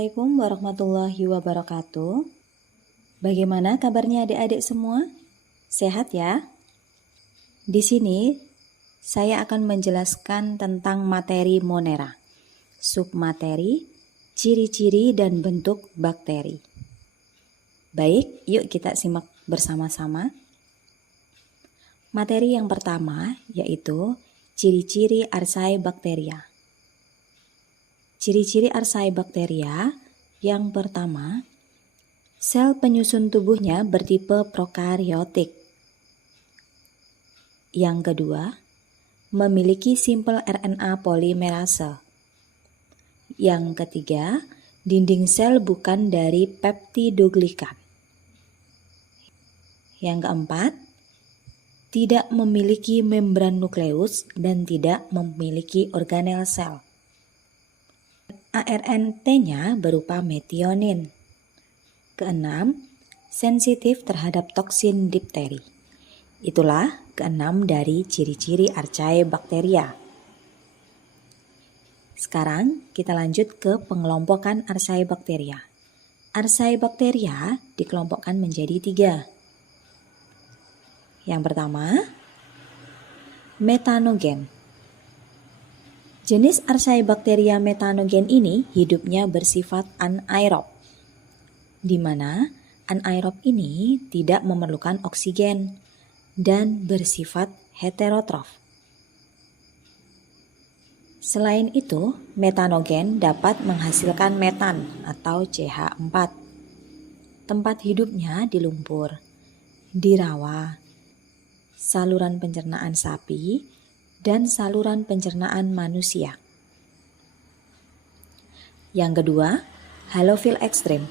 Assalamualaikum warahmatullahi wabarakatuh. Bagaimana kabarnya adik-adik semua? Sehat ya? Di sini saya akan menjelaskan tentang materi Monera, submateri, ciri-ciri dan bentuk bakteri. Baik, yuk kita simak bersama-sama. Materi yang pertama yaitu ciri-ciri Archaebacteria. Ciri-ciri Archaebacteria yang pertama, sel penyusun tubuhnya bertipe prokaryotik. Yang kedua, memiliki simple RNA polimerase. Yang ketiga, dinding sel bukan dari peptidoglikan. Yang keempat, tidak memiliki membran nukleus dan tidak memiliki organel sel. ARNT-nya berupa metionin. Keenam, sensitif terhadap toksin difteri. Itulah keenam dari ciri-ciri Archaebacteria. Sekarang kita lanjut ke pengelompokan Archaebacteria. Archaebacteria dikelompokkan menjadi 3. Yang pertama, metanogen. Jenis Archaebacteria metanogen ini hidupnya bersifat anaerob, di mana anaerob ini tidak memerlukan oksigen dan bersifat heterotrof. Selain itu, metanogen dapat menghasilkan metan atau CH4. Tempat hidupnya di lumpur, di rawa, saluran pencernaan sapi, dan saluran pencernaan manusia. Yang kedua, halofil ekstrim.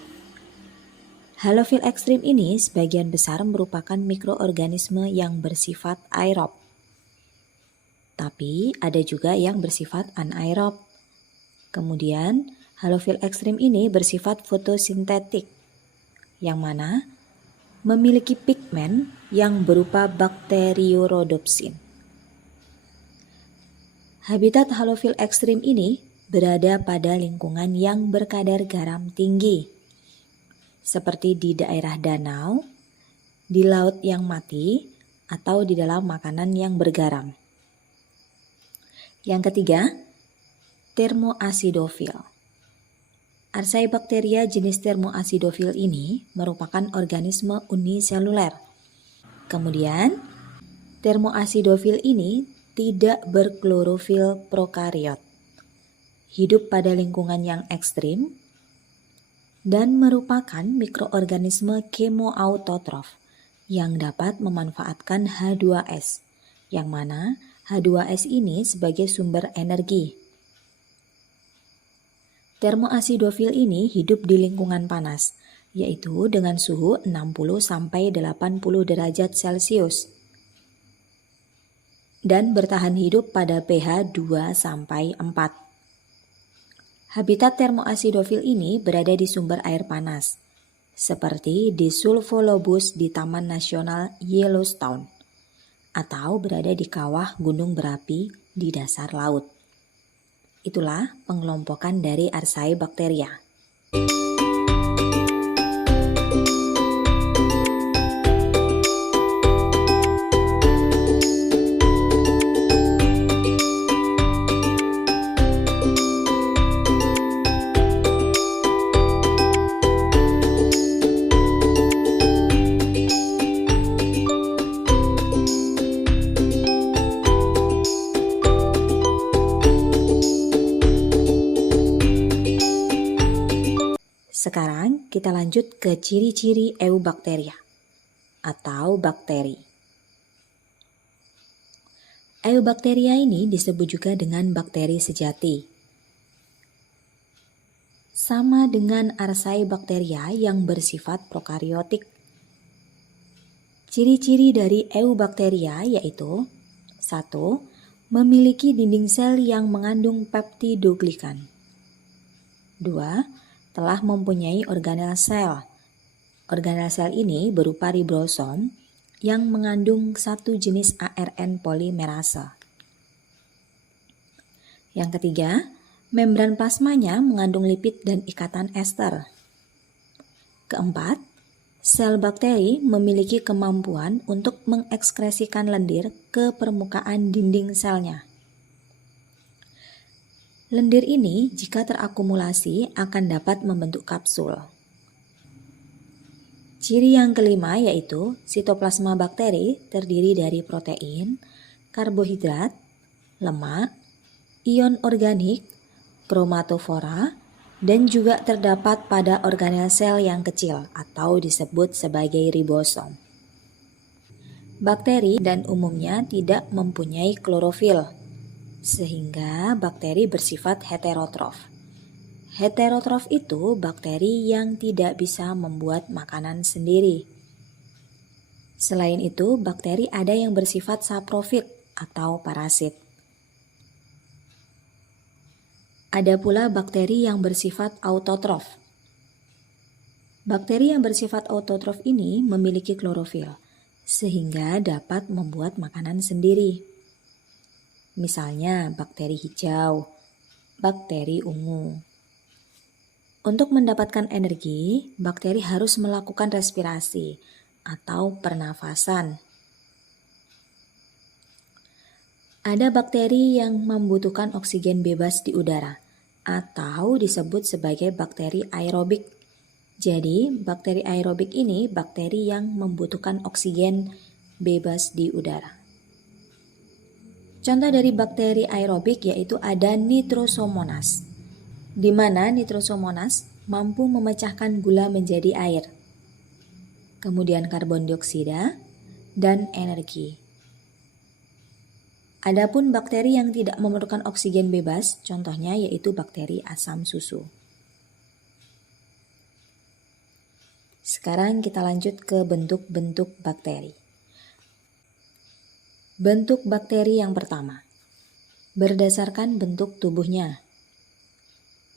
Halofil ekstrim ini sebagian besar merupakan mikroorganisme yang bersifat aerob. Tapi ada juga yang bersifat anaerob. Kemudian, halofil ekstrim ini bersifat fotosintetik, yang mana memiliki pigmen yang berupa bakteriorhodopsin. Habitat halofil ekstrim ini berada pada lingkungan yang berkadar garam tinggi, seperti di daerah danau, di laut yang mati, atau di dalam makanan yang bergaram. Yang ketiga, termoasidofil. Archaebacteria jenis termoasidofil ini merupakan organisme uniseluler. Kemudian, termoasidofil ini tidak berklorofil prokariot, hidup pada lingkungan yang ekstrim, dan merupakan mikroorganisme kemoautotrof yang dapat memanfaatkan H2S, yang mana H2S ini sebagai sumber energi. Termoasidofil ini hidup di lingkungan panas, yaitu dengan suhu 60-80 derajat Celcius. Dan bertahan hidup pada pH 2-4. Habitat termoasidofil ini berada di sumber air panas, seperti di Sulfolobus di Taman Nasional Yellowstone, atau berada di kawah gunung berapi di dasar laut. Itulah pengelompokan dari Archaebacteria. Sekarang kita lanjut ke ciri-ciri Eubacteria atau bakteri. Eubacteria ini disebut juga dengan bakteri sejati. Sama dengan Archaebacteria yang bersifat prokaryotik. Ciri-ciri dari Eubacteria yaitu 1. Memiliki dinding sel yang mengandung peptidoglikan. 2. Telah mempunyai organel sel. Organel sel ini berupa ribosom yang mengandung satu jenis ARN polimerase. Yang ketiga, Membran plasmanya mengandung lipid dan ikatan ester. Keempat, sel bakteri memiliki kemampuan untuk mengekskresikan lendir ke permukaan dinding selnya. Lendir ini jika terakumulasi akan dapat membentuk kapsul. Ciri yang kelima yaitu sitoplasma bakteri terdiri dari protein, karbohidrat, lemak, ion organik, kromatofora, dan juga terdapat pada organel sel yang kecil atau disebut sebagai ribosom. Bakteri dan umumnya tidak mempunyai klorofil, sehingga bakteri bersifat heterotrof. Heterotrof itu bakteri yang tidak bisa membuat makanan sendiri. Selain itu, bakteri ada yang bersifat saprofit atau parasit. Ada pula bakteri yang bersifat autotrof. Bakteri yang bersifat autotrof ini memiliki klorofil, sehingga dapat membuat makanan sendiri. Misalnya bakteri hijau, bakteri ungu. Untuk mendapatkan energi, bakteri harus melakukan respirasi atau pernafasan. Ada bakteri yang membutuhkan oksigen bebas di udara atau disebut sebagai bakteri aerobik. Jadi, bakteri aerobik ini bakteri yang membutuhkan oksigen bebas di udara. Contoh dari bakteri aerobik yaitu ada Nitrosomonas, di mana Nitrosomonas mampu memecahkan gula menjadi air, kemudian karbon dioksida, dan energi. Adapun bakteri yang tidak memerlukan oksigen bebas, contohnya yaitu bakteri asam susu. Sekarang kita lanjut ke bentuk-bentuk bakteri. Bentuk bakteri yang pertama, berdasarkan bentuk tubuhnya.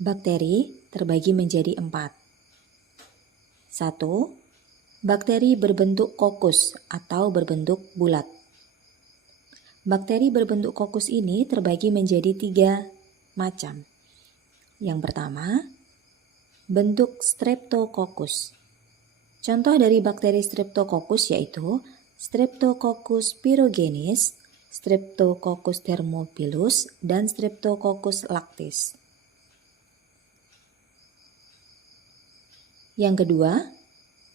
Bakteri terbagi menjadi 4. 1. Bakteri berbentuk kokus atau berbentuk bulat. Bakteri berbentuk kokus ini terbagi menjadi 3 macam. Yang pertama, bentuk Streptococcus. Contoh dari bakteri Streptococcus yaitu Streptococcus pyrogenes, Streptococcus thermophilus, dan Streptococcus lactis. Yang kedua,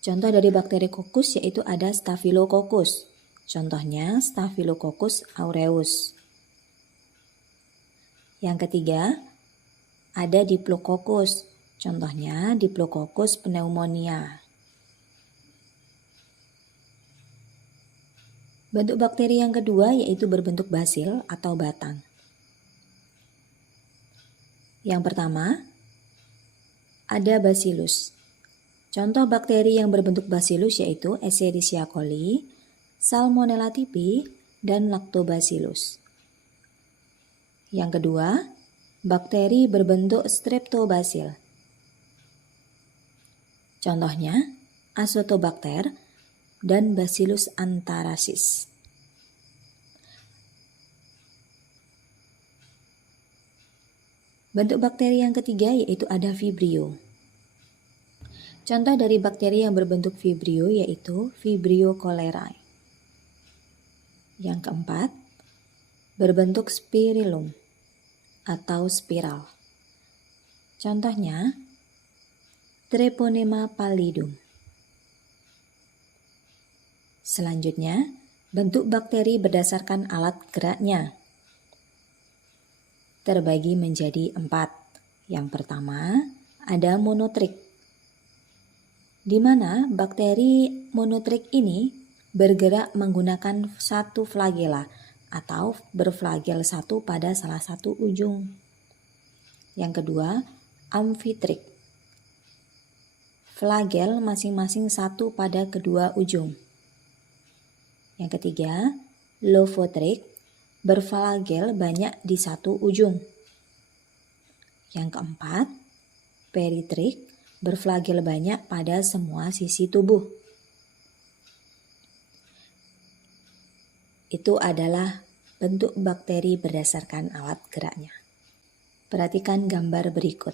contoh dari bakteri kokus yaitu ada Staphylococcus. Contohnya Staphylococcus aureus. Yang ketiga, ada Diplococcus. Contohnya Diplococcus pneumonia. Bentuk bakteri yang kedua yaitu berbentuk basil atau batang. Yang pertama, ada Bacillus. Contoh bakteri yang berbentuk Bacillus yaitu Escherichia coli, Salmonella typhi, dan Lactobacillus. Yang kedua, bakteri berbentuk Streptobacil. Contohnya Azotobacter dan Bacillus anthracis. Bentuk bakteri yang ketiga yaitu ada Vibrio. Contoh dari bakteri yang berbentuk Vibrio yaitu Vibrio cholerae. Yang keempat, berbentuk spirillum atau spiral. Contohnya Treponema pallidum. Selanjutnya, bentuk bakteri berdasarkan alat geraknya. Terbagi menjadi 4. Yang pertama, ada monotrik, di mana bakteri monotrik ini bergerak menggunakan satu flagela atau berflagel satu pada salah satu ujung. Yang kedua, amfitrik, flagel masing-masing satu pada kedua ujung. Yang ketiga, lophotric, berflagel banyak di satu ujung. Yang keempat, peritrik, berflagel banyak pada semua sisi tubuh. Itu adalah bentuk bakteri berdasarkan alat geraknya. Perhatikan gambar berikut.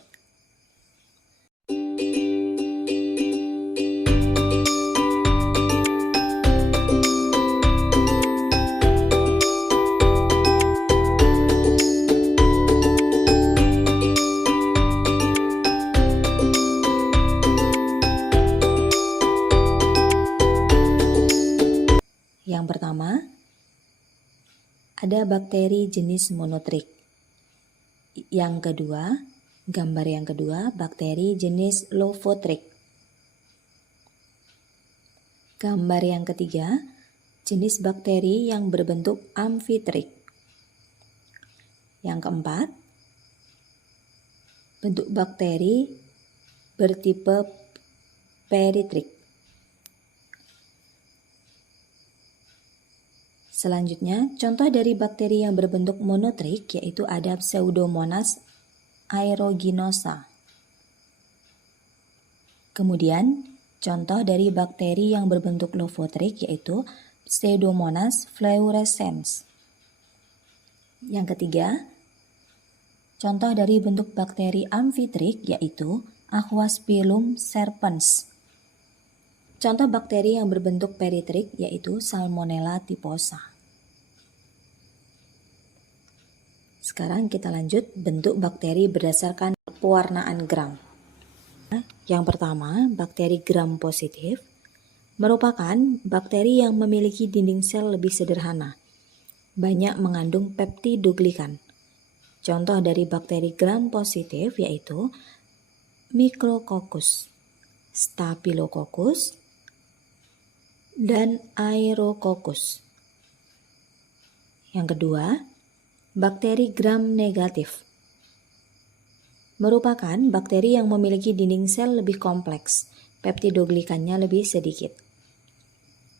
Yang pertama, ada bakteri jenis monotrik. Yang kedua, gambar yang kedua, bakteri jenis lophotrix. Gambar yang ketiga, jenis bakteri yang berbentuk amfitrik. Yang keempat, bentuk bakteri bertipe peritrik. Selanjutnya, contoh dari bakteri yang berbentuk monotrik yaitu ada Pseudomonas aeruginosa. Kemudian, contoh dari bakteri yang berbentuk lophotrix yaitu Pseudomonas fluorescens. Yang ketiga, contoh dari bentuk bakteri amfitrik yaitu Aquaspilum serpens. Contoh bakteri yang berbentuk peritrik yaitu Salmonella typhosa. Sekarang kita lanjut bentuk bakteri berdasarkan pewarnaan gram. Yang pertama, bakteri gram positif merupakan bakteri yang memiliki dinding sel lebih sederhana, banyak mengandung peptidoglikan. Contoh dari bakteri gram positif yaitu Micrococcus, Staphylococcus, dan Aerococcus. Yang kedua, bakteri gram negatif merupakan bakteri yang memiliki dinding sel lebih kompleks, peptidoglikannya lebih sedikit.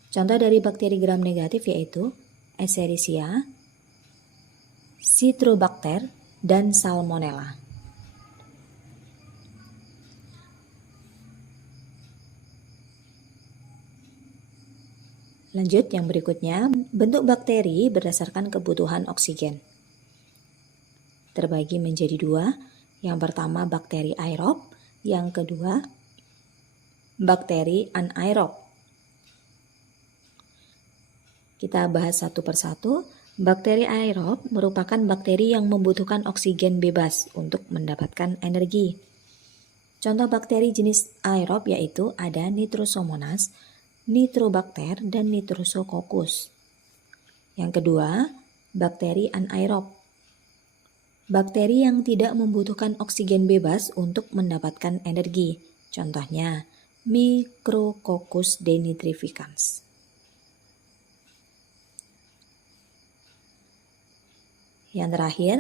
Contoh dari bakteri gram negatif yaitu Escherichia, Citrobacter, dan Salmonella. Lanjut yang berikutnya, bentuk bakteri berdasarkan kebutuhan oksigen. Terbagi menjadi dua, yang pertama bakteri aerob, yang kedua bakteri anaerob. Kita bahas satu persatu. Bakteri aerob merupakan bakteri yang membutuhkan oksigen bebas untuk mendapatkan energi. Contoh bakteri jenis aerob yaitu ada Nitrosomonas, Nitrobacter, dan Nitrosococcus. Yang kedua, bakteri anaerob. Bakteri yang tidak membutuhkan oksigen bebas untuk mendapatkan energi. Contohnya, Micrococcus denitrificans. Yang terakhir,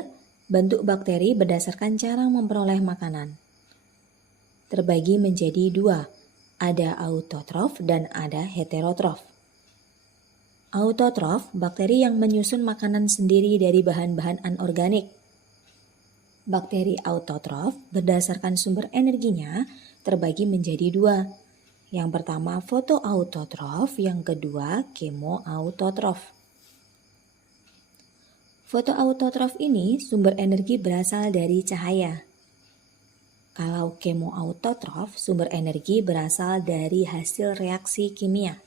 bentuk bakteri berdasarkan cara memperoleh makanan. Terbagi menjadi dua, ada autotrof dan ada heterotrof. Autotrof, bakteri yang menyusun makanan sendiri dari bahan-bahan anorganik. Bakteri autotrof berdasarkan sumber energinya terbagi menjadi dua. Yang pertama fotoautotrof, yang kedua kemoautotrof. Fotoautotrof ini sumber energi berasal dari cahaya. Kalau kemoautotrof, sumber energi berasal dari hasil reaksi kimia.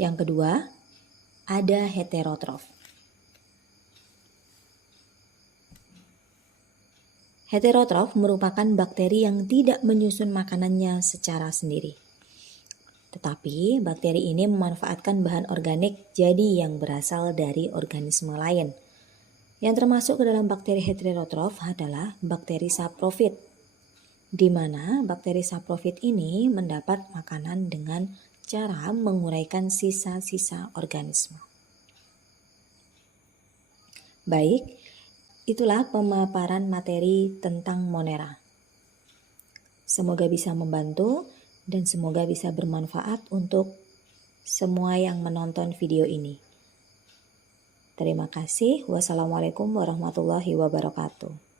Yang kedua, ada heterotrof. Heterotrof merupakan bakteri yang tidak menyusun makanannya secara sendiri. Tetapi bakteri ini memanfaatkan bahan organik jadi yang berasal dari organisme lain. Yang termasuk ke dalam bakteri heterotrof adalah bakteri saprofit, di mana bakteri saprofit ini mendapat makanan dengan cara menguraikan sisa-sisa organisme. Baik, itulah pemaparan materi tentang Monera. Semoga bisa membantu dan semoga bisa bermanfaat untuk semua yang menonton video ini. Terima kasih. Wassalamualaikum warahmatullahi wabarakatuh.